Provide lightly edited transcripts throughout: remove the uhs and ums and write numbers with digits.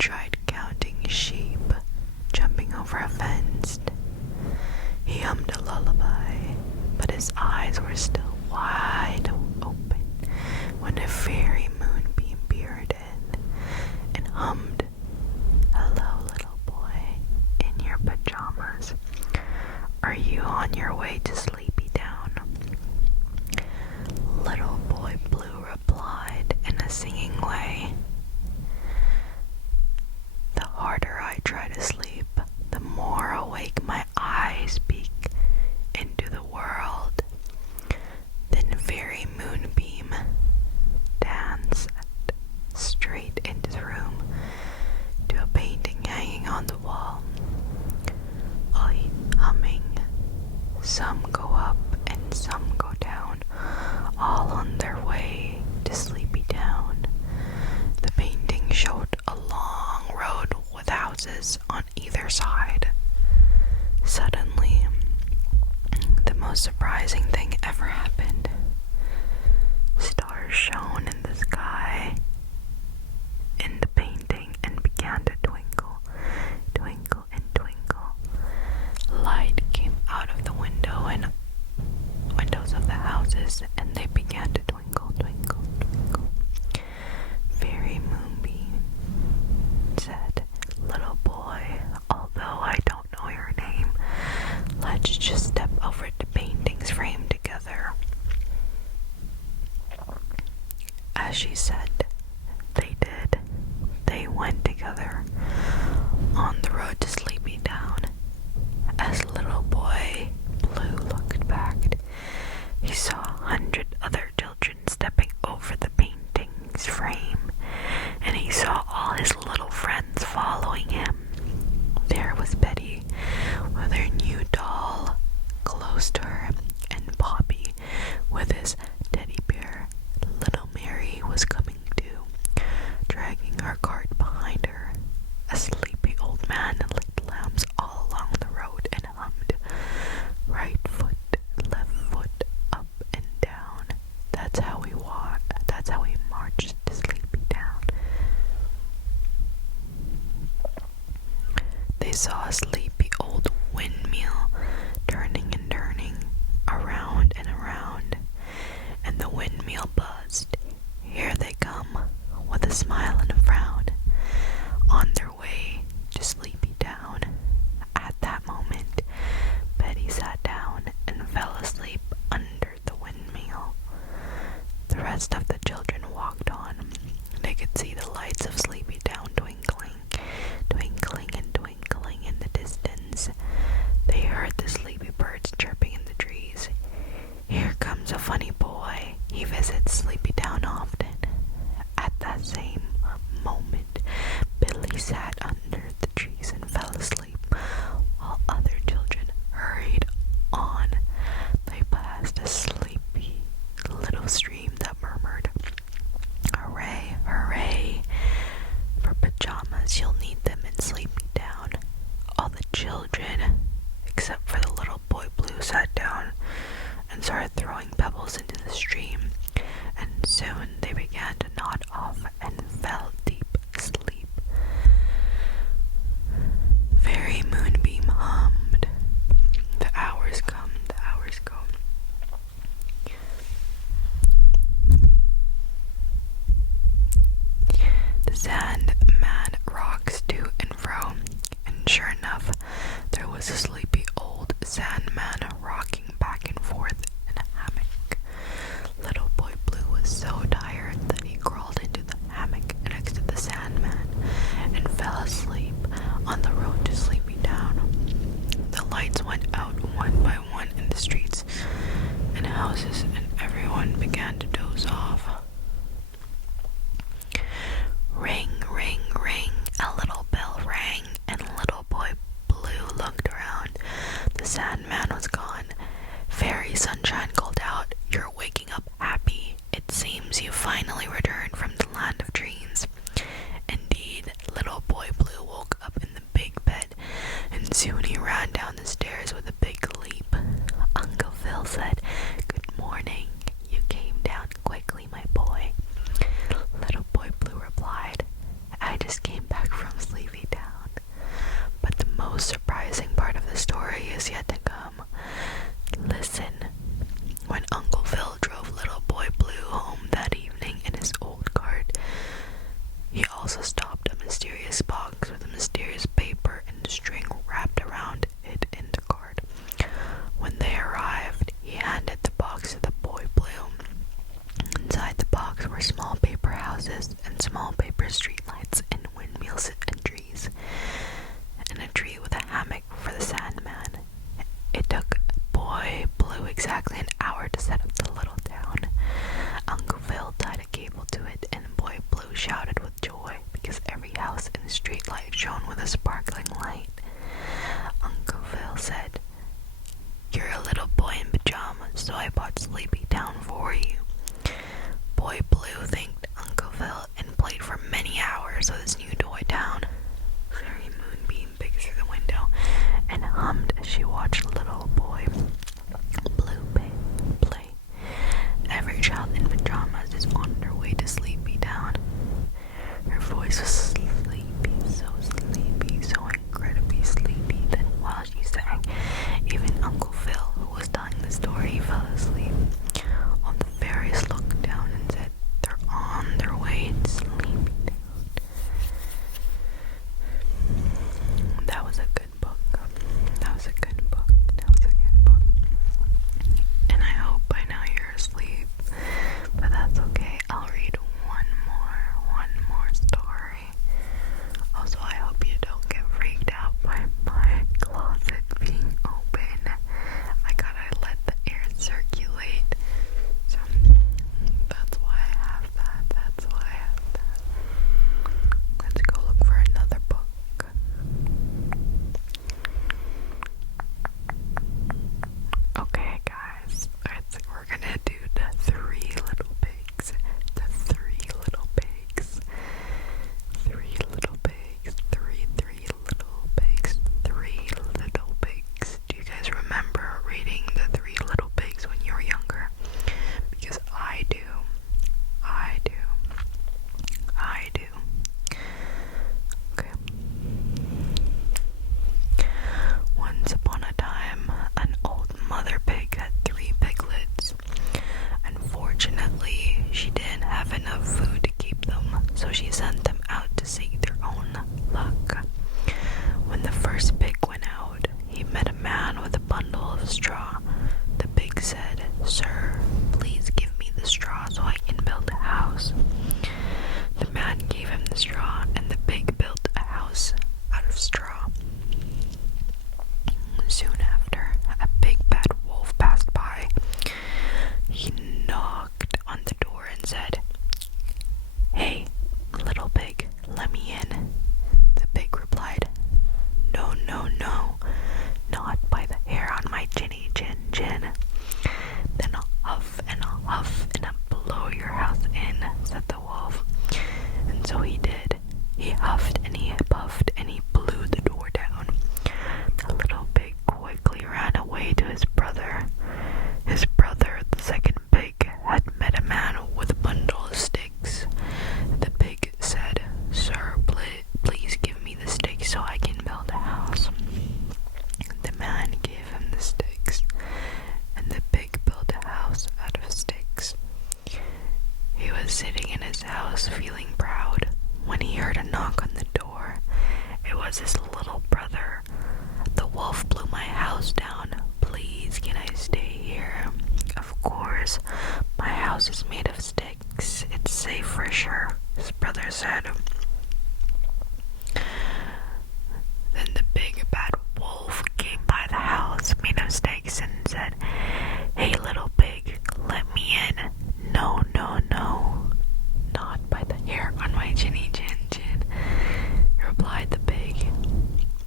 tried counting sheep jumping over a fence. He hummed a lullaby, but his eyes were still wide open when a fairy moonbeam peered in and hummed, "Hello, little boy, in your pajamas. Are you on your way to Sleepy Town?" Little boy Blue replied in a singing way, "The harder I try to sleep, the more awake my eyes peek into the world." Then Fairy Moonbeam danced straight into the room to a painting hanging on the wall. Humming, "Some go up and some go down, all on their way to Sleepy Town." The painting showed a long road with houses on either side. Suddenly, the most surprising thing ever happened. Stars shone in the sky in the painting and began to twinkle, twinkle and twinkle. Light came out of the windows of the houses, and they began to twinkle, twinkle, twinkle. Fairy Moonbeam said, "Little boy, although I don't know your name, let's just step over to painting's frame together." As she said, they did. They went together on the road to Sleepy Town. As little boy Blue looked back, he saw 100 other children stepping over the painting's frame, and he saw all his little friends following him. There was Betty with her new doll close to her, and Bobby with his teddy bear. Little Mary was coming too, dragging her cart behind her. A sleepy old man lit lamps all along the road and hummed, "Right foot, left foot, up and down. That's how we walk. That's how we march to Sleepy Town." They saw a sleepy old windmill turning and turning, around and around, and the windmill buzzed. "Here they come, with a smile and a frown, on their way to Sleepy Town." At that moment, Betty sat down and fell asleep under the windmill. The rest of the children walked on. They could see the lights of Sleepy Town twinkling, twinkling and twinkling in the distance. They heard the sleepy birds chirping in the trees. "Here comes a funny boy. He visits Sleepy Town often." At that same moment, Billy sat under the trees and fell asleep, while other children hurried on. They passed a sleepy little stream that murmured, "Hooray, hooray! For pajamas, you'll need them in Sleepy Town." All the children, except for the little boy Blue, sat down and started throwing pebbles into the stream, and soon they began to nod off and fell deep asleep. Fairy Moonbeam hummed, "The hours come, the hours go." The Sandman rocks to and fro, and sure enough, there was a sleepy old Sandman rocking back and forth in a hammock. Little boy Blue was so tired house, and the street light shone with a sparkling light. Uncle Phil said, "You're a little boy in pajamas, so I bought Sleepy Town for you." Boy Blue thanked Uncle Phil and played for many hours with his new toy town. Fairy Moonbeam peeked through the window and hummed as she watched little boy Blue play. Every child in pajamas is on their way to Sleepy Town. Her voice was sleepy, so incredibly sleepy that while she sang, even Uncle Phil, who was telling the story, fell asleep. All the fairies looked down and said, "They're on their way to Sleepy Town." That was a good book. And I hope by now you're asleep, but that's okay. I'll read one more story. Also, I hope you don't get freaked out by my closet being open. I gotta let the air circulate, so that's why I have that. Let's go look for another book. Okay, guys, we're gonna do the Three Little Pigs. The Three Little Pigs. Three Little Pigs. Three Little Pigs. Three Little Pigs. Do you guys remember reading the Three Little Pigs when you were younger? Because I do. Okay. Once upon a time, an old mother pig had 3 piglets. Unfortunately, she didn't have enough food to keep them, so she sent them out to seek their own luck. When the first pig went out, he met a man with a bundle of straw. The pig said, "Sir, please give me the straw so I can build a house." The man gave him the straw, and the pig built a house out of straw. Soon after, a big bad wolf passed by. He knocked on the door and said, "Hey, little pig, let me in." The pig replied, "No, not by the hair on my chinny chin. Then I'll huff and I'll blow your house in," said the wolf. And so he did. He huffed and he puffed and he blew the door down. The little pig quickly ran away to his brother. His brother, the second pig, had met a man with a bundle of sticks. The pig said, "Sir, please give me the sticks so I can build a house." The man gave him the sticks, and the pig built a house out of sticks. He was sitting in his house feeling proud when he heard a knock on the door. It was his little brother. "The wolf blew my house down. Please, can I stay here?" "Of course. My house is made of sticks. It's safe for sure," his brother said. Then the big bad wolf came by the house made of sticks and said, "Hey, little pig, let me in." No, not by the hair on my chinny chin, replied the pig.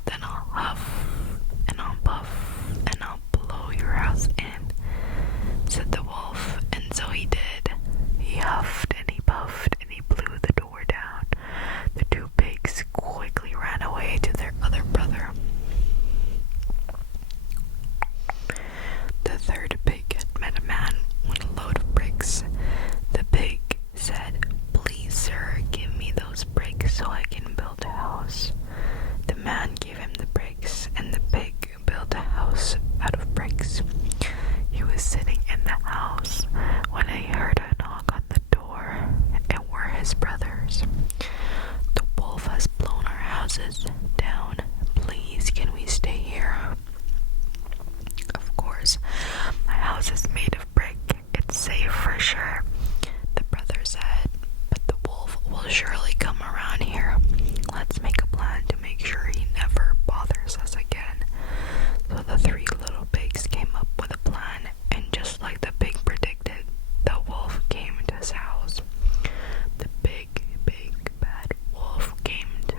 "Then I'll huff and I'll puff and I'll blow your house in," said the wolf. And so he did. He huffed and he puffed and he blew the door down. The 2 pigs quickly ran away to their other brother. The third pig had met a man with a load of bricks. The pig said, "Please, sir, give me those bricks so I can build a house." The man gave him the bricks, and the pig built a house out of bricks. He was sitting in the house when he heard a knock on the door. It were his brothers. "The wolf has blown our houses down. Please, can we stay here?" "Of course. My house is made of brick. It's safe for sure," the brother said. "But the wolf will surely come around here. Let's make a plan to make sure he never bothers us again." So the 3 little pigs came up with a plan, and just like the pig predicted, the wolf came to his house. The big bad wolf came to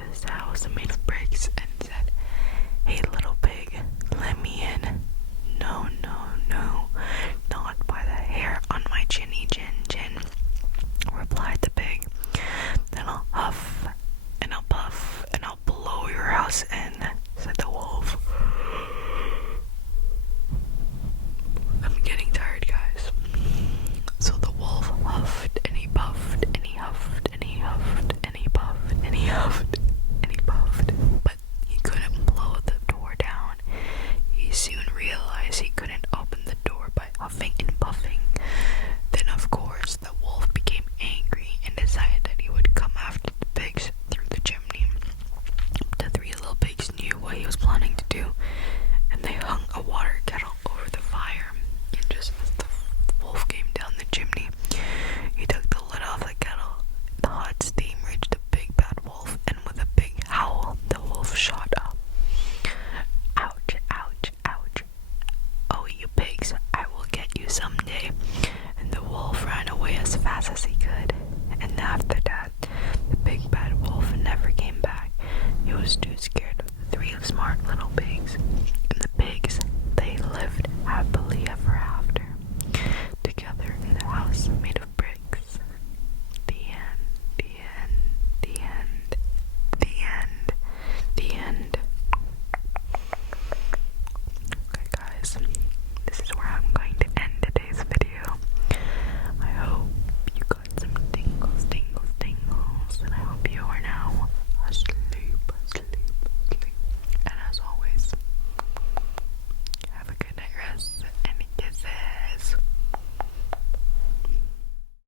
what he was planning to do, and they hung a water kettle over the fire. And just as the wolf came down the chimney, he took the lid off the kettle. The hot steam reached the big bad wolf, and with a big howl, the wolf shot up. Ouch, ouch, ouch. Oh, you pigs, I will get you someday. And the wolf ran away as fast as he could. And after that, the big bad wolf never came back. He was too scared